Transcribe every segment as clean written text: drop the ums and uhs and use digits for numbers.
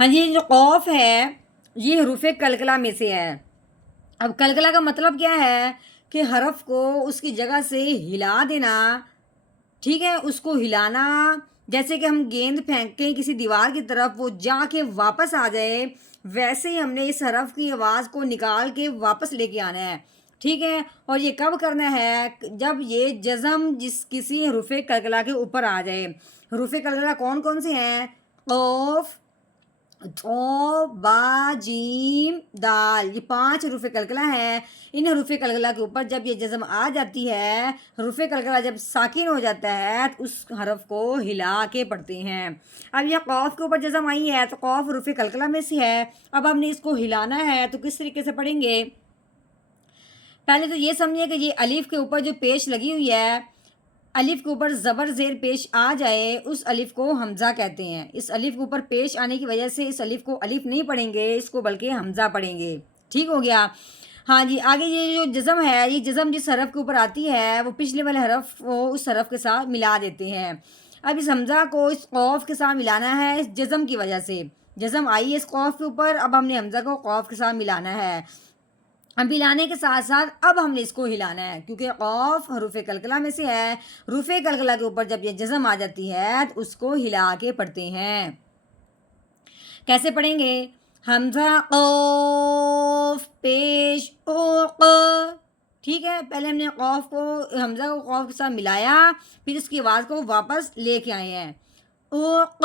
ہاں جی، جو قوف ہے یہ حروف قلقلہ میں سے ہے۔ اب قلقلہ کا مطلب کیا ہے کہ حرف کو اس کی جگہ سے ہلا دینا، ٹھیک ہے، اس کو ہلانا، جیسے کہ ہم گیند پھینکیں کسی دیوار کی طرف، وہ جا کے واپس آ جائے، ویسے ہی ہم نے اس حرف کی آواز کو نکال کے واپس لے کے آنا ہے، ٹھیک ہے۔ اور یہ کب کرنا ہے؟ جب یہ جزم جس کسی حروف قلقلہ کے اوپر آ جائے۔ حروف قلقلہ کون کون سے ہیں؟ قوف، تھو، با، جیم، دال، یہ 5 حروف قلقلہ ہیں۔ ان حروف قلقلہ کے اوپر جب یہ جزم آ جاتی ہے، حروف قلقلہ جب ساکن ہو جاتا ہے تو اس حرف کو ہلا کے پڑھتے ہیں۔ اب یہ قوف کے اوپر جزم آئی ہے تو قوف حروف قلقلہ میں سے ہے، اب ہم نے اس کو ہلانا ہے تو کس طریقے سے پڑھیں گے؟ پہلے تو یہ سمجھیں کہ یہ الف کے اوپر جو پیش لگی ہوئی ہے، الف کے اوپر زبر زیر پیش آ جائے اس الف کو حمزہ کہتے ہیں۔ اس الف کے اوپر پیش آنے کی وجہ سے اس الف کو الف نہیں پڑھیں گے، اس کو بلکہ حمزہ پڑھیں گے، ٹھیک ہو گیا۔ ہاں جی، آگے یہ جو جزم ہے، یہ جزم جس حرف کے اوپر آتی ہے وہ پچھلے والے حرف کو اس حرف کے ساتھ ملا دیتے ہیں۔ اب اس حمزہ کو اس قوف کے ساتھ ملانا ہے اس جزم کی وجہ سے، جزم آئی ہے اس قوف کے اوپر، اب ہم نے حمزہ کو قوف کے ساتھ ملانا ہے۔ اب ہلانے کے ساتھ ساتھ اب ہم نے اس کو ہلانا ہے، کیونکہ قوف حروف قلقلہ میں سے ہے۔ حروف قلقلہ کے اوپر جب یہ جزم آ جاتی ہے تو اس کو ہلا کے پڑھتے ہیں۔ کیسے پڑھیں گے؟ حمزہ قوف پیش اوق، ٹھیک ہے، پہلے ہم نے قوف کو حمزہ کو قوف کے ساتھ ملایا، پھر اس کی آواز کو واپس لے کے آئے ہیں۔ اوق،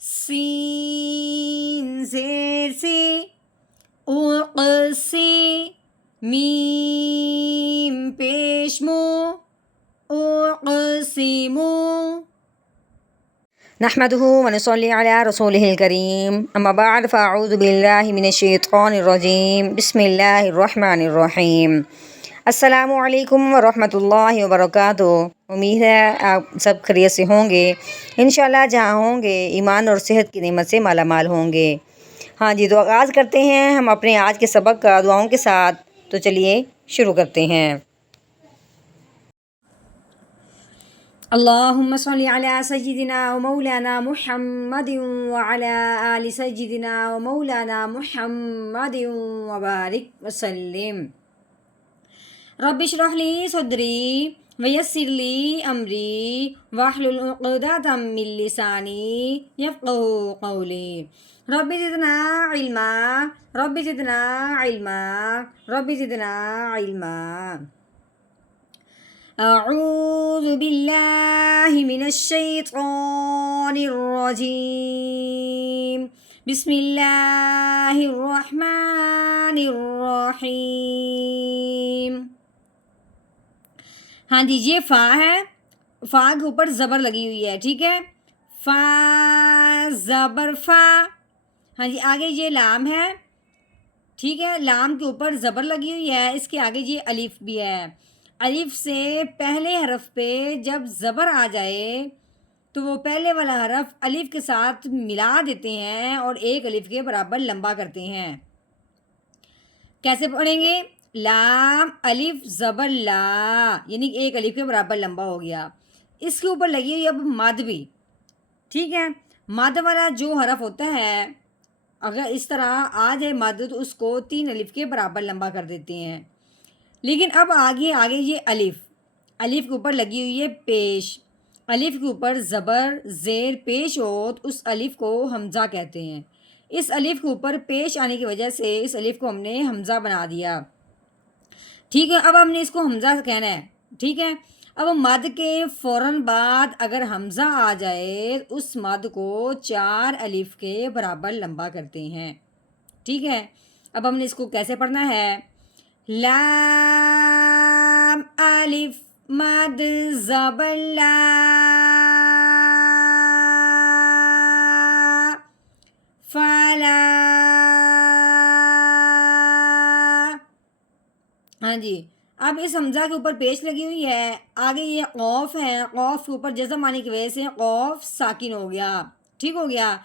سین زیر سے، اقسی، میم پیش مو، اقسمو۔ نحمده ونصلي على رسوله الكريم، اما بعد فاعوذ باللہ من الشیطان الرجیم، بسم اللہ الرحمن الرحیم۔ السلام علیکم ورحمۃ اللہ وبرکاتہ۔ امید ہے آپ سب خیریت سے ہوں گے، انشاءاللہ جہاں ہوں گے ایمان اور صحت کی نعمت سے مالا مال ہوں گے۔ ہاں جی، تو آغاز کرتے ہیں ہم اپنے آج کے سبق کا دعاؤں کے ساتھ، تو چلیے شروع کرتے ہیں۔ اللہم صلی علی سیدنا و مولانا محمد وعلی آل سیدنا و مولانا محمد وبارک وسلم۔ رب اشرح لی صدری ویسر لی امری واحلل عقدۃ من لسانی یفقہوا قولی۔ رب زدنا علما، رب زدنا علما، رب زدنا علما۔ اعوذ باللہ من الشیطان الرجیم، بسم اللہ الرحمن الرحیم۔ ہاں جی، یہ فا ہے، فا کے اوپر زبر لگی ہوئی ہے، ٹھیک ہے، فا زبر فا۔ ہاں جی، آگے یہ لام ہے، ٹھیک ہے، لام کے اوپر زبر لگی ہوئی ہے، اس کے آگے یہ الف بھی ہے۔ الف سے پہلے حرف پہ جب زبر آ جائے تو وہ پہلے والا حرف الف کے ساتھ ملا دیتے ہیں اور ایک الف کے برابر لمبا کرتے ہیں۔ کیسے پڑھیں گے؟ لام الف زبر لا، یعنی ایک الف کے برابر لمبا ہو گیا۔ اس کے اوپر لگی ہوئی اب مد بھی، ٹھیک ہے، مد والا جو حرف ہوتا ہے اگر اس طرح آ جائے مد تو اس کو 3 الف کے برابر لمبا کر دیتے ہیں۔ لیکن اب آگے یہ الف کے اوپر لگی ہوئی ہے پیش، الف کے اوپر زبر زیر پیش ہو تو اس الف کو حمزہ کہتے ہیں۔ اس الف کے اوپر پیش آنے کی وجہ سے اس الف کو ہم نے حمزہ بنا دیا، ٹھیک ہے۔ اب ہم نے اس کو حمزہ کہنا ہے، ٹھیک ہے۔ اب مد کے فوراً بعد اگر حمزہ آ جائے اس مد کو 4 الف کے برابر لمبا کرتے ہیں، ٹھیک ہے۔ اب ہم نے اس کو کیسے پڑھنا ہے؟ لام الف مد زبر لا، فلا۔ ہاں جی، اب اس حمزہ کے اوپر پیش لگی ہوئی ہے، آگے یہ قوف ہے، قوف کے اوپر جزم آنے کی وجہ سے قوف ساکن ہو گیا، ٹھیک ہو گیا۔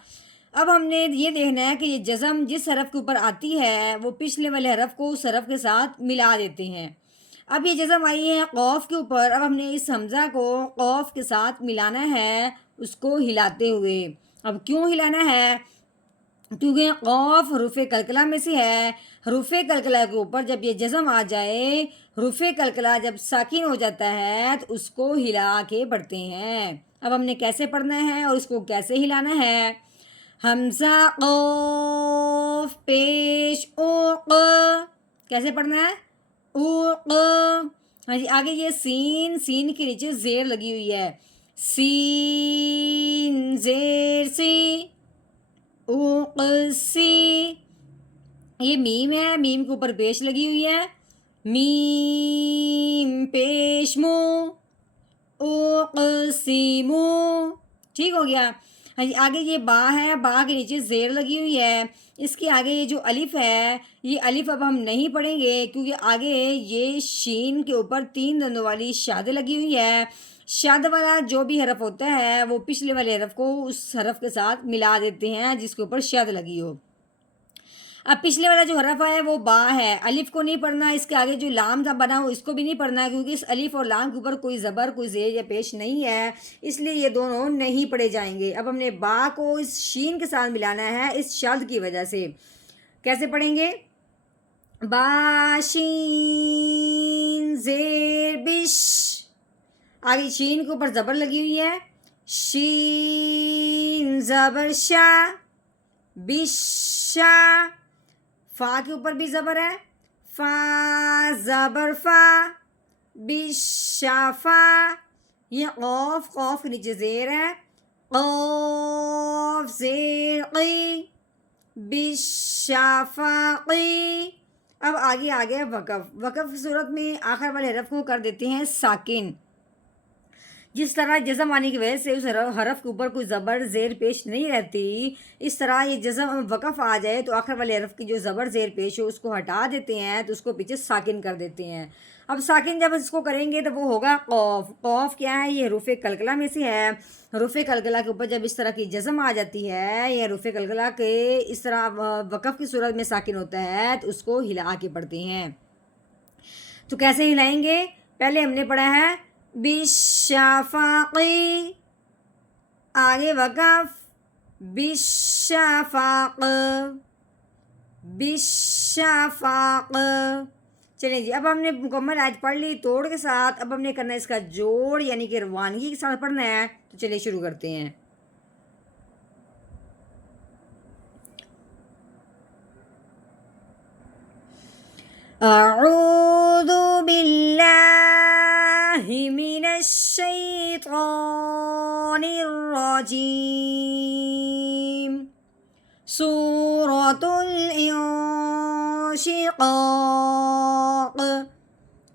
اب ہم نے یہ دیکھنا ہے کہ یہ جزم جس حرف کے اوپر آتی ہے وہ پچھلے والے حرف کو اس حرف کے ساتھ ملا دیتے ہیں۔ اب یہ جزم آئی ہے قوف کے اوپر، اب ہم نے اس حمزہ کو قوف کے ساتھ ملانا ہے، اس کو ہلاتے ہوئے۔ اب کیوں ہلانا ہے؟ کیونکہ قوف حروف کلکلہ میں سے ہے. حروف کلکلہ کے اوپر جب یہ جزم آ جائے، حروف کلکلہ جب ساکن ہو جاتا ہے تو اس کو ہلا کے پڑھتے ہیں. اب ہم نے کیسے پڑھنا ہے اور اس کو کیسے ہلانا ہے؟ حمزہ قوف پیش اوق، کیسے پڑھنا ہے؟ اوق. ہاں جی، آگے یہ سین کے نیچے زیر لگی ہوئی ہے، سین زیر سی، اوقسی. یہ میم ہے، میم کے اوپر پیش لگی ہوئی ہے، میم پیش مو، اوقسیمو. ٹھیک ہو گیا. ہاں جی، آگے یہ با ہے، با کے نیچے زیر لگی ہوئی ہے. اس کے آگے یہ جو الف ہے، یہ الف اب ہم نہیں پڑھیں گے کیونکہ آگے یہ شین کے اوپر 3 دندوں والی شاد لگی ہوئی ہے. شاد والا جو بھی حرف ہوتا ہے وہ پچھلے والے حرف کو اس حرف کے ساتھ ملا دیتے ہیں جس کے اوپر شاد لگی ہو. اب پچھلے والا جو حرف ہے وہ با ہے، الف کو نہیں پڑھنا. اس کے آگے جو لام بنا ہو اس کو بھی نہیں پڑھنا ہے کیونکہ اس الف اور لام کے اوپر کوئی زبر، کوئی زیر یا پیش نہیں ہے، اس لیے یہ دونوں نہیں پڑھے جائیں گے. اب ہم نے با کو اس شین کے ساتھ ملانا ہے اس شد کی وجہ سے. کیسے پڑھیں گے؟ با شین زیر بش. آگے شین کے اوپر زبر لگی ہوئی ہے، شین زبر شا، بشا. فا کے اوپر بھی زبر ہے، فا زبر فا، بشافا. یہ قوف، قوف کے نیچے زیر ہے، قوف زیر قی، بشافاقی. اب آگے آگے وقف. وقف کی صورت میں آخر والے حرف کو کر دیتے ہیں ساکن. جس طرح جزم آنے کی وجہ سے اس حرف کے اوپر کوئی زبر زیر پیش نہیں رہتی، اس طرح یہ جزم وقف آ جائے تو آخر والے حرف کی جو زبر زیر پیش ہو اس کو ہٹا دیتے ہیں تو اس کو پیچھے ساکن کر دیتے ہیں. اب ساکن جب اس کو کریں گے تو وہ ہوگا قوف. قوف کیا ہے؟ یہ حروف کلکلہ میں سے ہے. حروف کلکلہ کے اوپر جب اس طرح کی جزم آ جاتی ہے، یہ حروف کلکلہ کے اس طرح وقف کی صورت میں ساکن ہوتا ہے تو اس کو ہلا کے پڑھتے ہیں. تو کیسے ہلائیں گے؟ پہلے ہم نے پڑھا ہے بشافاقی، آگے وقف، بشافاق، بشافاق. چلیں جی، اب ہم نے مکمل آیت پڑھ لی توڑ کے ساتھ. اب ہم نے کرنا ہے اس کا جوڑ یعنی کہ روانگی کے ساتھ پڑھنا ہے. تو چلیے شروع کرتے ہیں. اعوذ باللہ من الشیطان الرجیم. سورۃ الانشقاق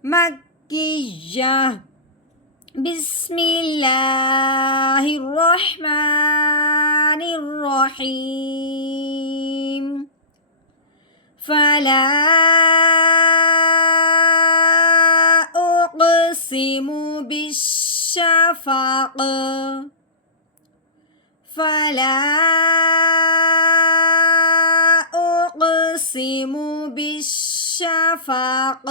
مکیہ. بسم اللہ الرحمن الرحیم. فلا اقسم بالشفق، فلا اقسم بالشفق.